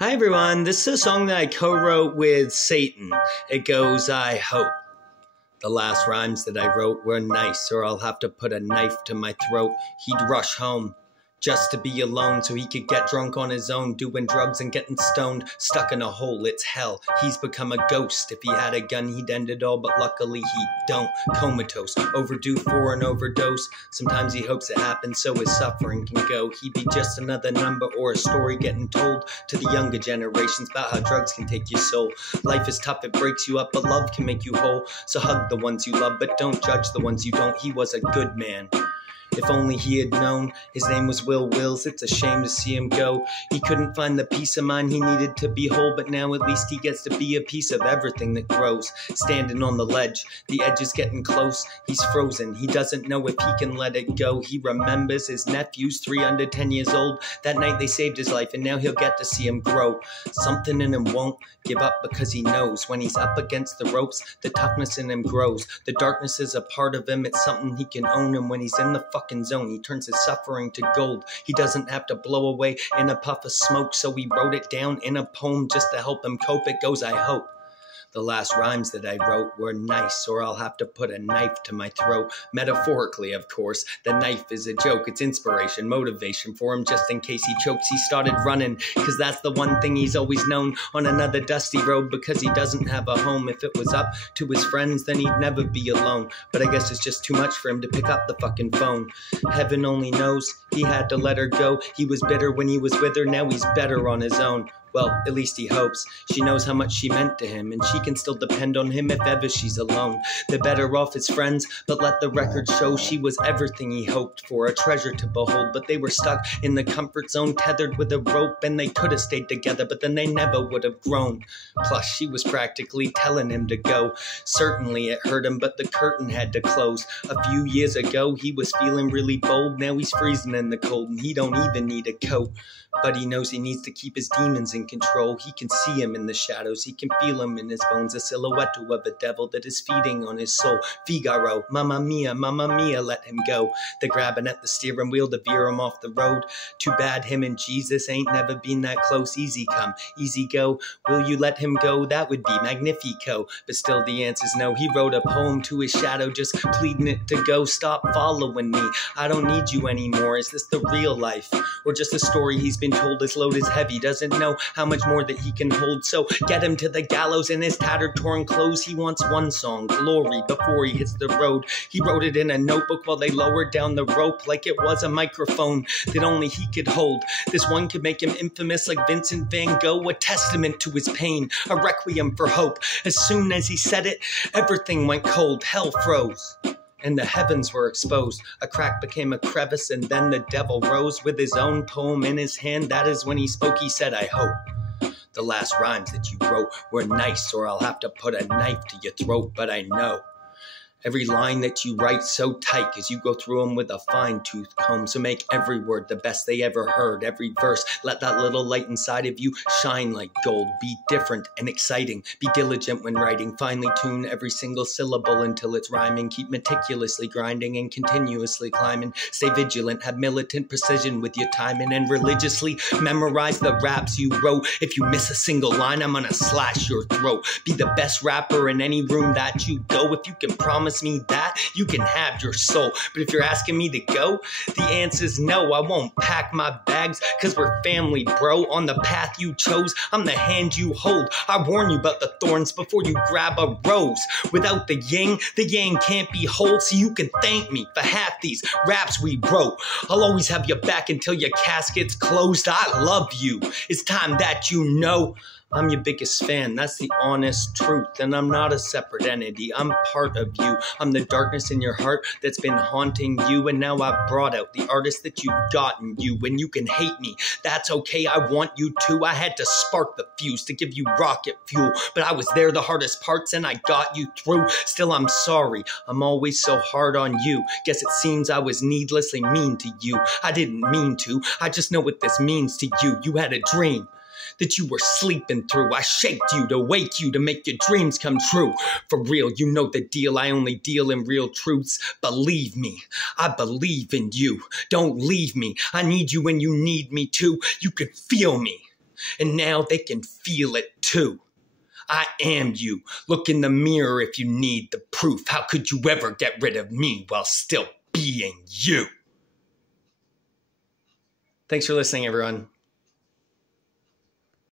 Hi everyone, this is a song that I co-wrote with Satan. It goes, I hope. The last rhymes that I wrote were nice, or I'll have to put a knife to my throat. He'd rush home just to be alone so he could get drunk on his own, doing drugs and getting stoned, stuck in a hole, it's hell. He's become a ghost. If he had a gun, he'd end it all, but luckily he don't. Comatose, overdue for an overdose. Sometimes he hopes it happens so his suffering can go. He'd be just another number or a story getting told to the younger generations about how drugs can take your soul. Life is tough, it breaks you up, but love can make you whole. So hug the ones you love, but don't judge the ones you don't. He was a good man. If only he had known his name was Will Wills, it's a shame to see him go. He couldn't find the peace of mind he needed to be whole, but now at least he gets to be a piece of everything that grows. Standing on the ledge, the edge is getting close, he's frozen, he doesn't know if he can let it go. He remembers his nephews, 3 under 10 years old. That night they saved his life and now he'll get to see him grow. Something in him won't give up because he knows when he's up against the ropes, the toughness in him grows. The darkness is a part of him, it's something he can own, and when he's in the fucking zone, he turns his suffering to gold. He doesn't have to blow away in a puff of smoke, so he wrote it down in a poem just to help him cope. It goes, I hope. The last rhymes that I wrote were nice, or I'll have to put a knife to my throat. Metaphorically, of course. The knife is a joke. It's inspiration, motivation for him just in case he chokes. He started running, cause that's the one thing he's always known. On another dusty road, because he doesn't have a home. If it was up to his friends, then he'd never be alone. But I guess it's just too much for him to pick up the fucking phone. Heaven only knows he had to let her go. He was bitter when he was with her, now he's better on his own. Well, at least he hopes. She knows how much she meant to him, and she can still depend on him if ever she's alone. They're better off as friends, but let the record show she was everything he hoped for, a treasure to behold. But they were stuck in the comfort zone, tethered with a rope, and they could have stayed together, but then they never would have grown. Plus, she was practically telling him to go. Certainly it hurt him, but the curtain had to close. A few years ago, he was feeling really bold. Now he's freezing in the cold, and he don't even need a coat. But he knows he needs to keep his demons in control. He can see him in the shadows, he can feel him in his bones, a silhouette of a devil that is feeding on his soul. Figaro, mamma mia, let him go. They're grabbing at the steering wheel to veer him off the road. Too bad him and Jesus ain't never been that close. Easy come, easy go. Will you let him go? That would be magnifico. But still the answer's no. He wrote a poem to his shadow, just pleading it to go. Stop following me, I don't need you anymore. Is this the real life, or just a story he's been told? His load is heavy, doesn't know how much more that he can hold. So get him to the gallows in his tattered, torn clothes. He wants one song, glory, before he hits the road. He wrote it in a notebook while they lowered down the rope, like it was a microphone that only he could hold. This one could make him infamous like Vincent van Gogh, a testament to his pain, a requiem for hope. As soon as he said it, everything went cold, hell froze, and the heavens were exposed. A crack became a crevice, and then the devil rose with his own poem in his hand. That is when he spoke, he said, I hope. The last rhymes that you wrote were nice, or I'll have to put a knife to your throat. But I know every line that you write so tight, cause you go through them with a fine-tooth comb. So make every word the best they ever heard. Every verse, let that little light inside of you shine like gold. Be different and exciting. Be diligent when writing. Finely tune every single syllable until it's rhyming. Keep meticulously grinding and continuously climbing. Stay vigilant, have militant precision with your timing, and religiously memorize the raps you wrote. If you miss a single line, I'm gonna slash your throat. Be the best rapper in any room that you go. If you can promise me that, you can have your soul. But if you're asking me to go, the answer's no. I won't pack my bags, cause we're family, bro. On the path you chose, I'm the hand you hold. I warn you about the thorns before you grab a rose. Without the yang can't be whole. So you can thank me for half these raps we wrote. I'll always have your back until your casket's closed. I love you, it's time that you know. I'm your biggest fan, that's the honest truth. And I'm not a separate entity, I'm part of you. I'm the darkness in your heart that's been haunting you. And now I've brought out the artist that you've gotten you. And you can hate me, that's okay, I want you to. I had to spark the fuse to give you rocket fuel. But I was there the hardest parts and I got you through. Still I'm sorry, I'm always so hard on you. Guess it seems I was needlessly mean to you. I didn't mean to, I just know what this means to you. You had a dream that you were sleeping through. I shaped you to wake you to make your dreams come true. For real, you know the deal. I only deal in real truths. Believe me, I believe in you. Don't leave me. I need you when you need me too. You can feel me. And now they can feel it too. I am you. Look in the mirror if you need the proof. How could you ever get rid of me while still being you? Thanks for listening, everyone.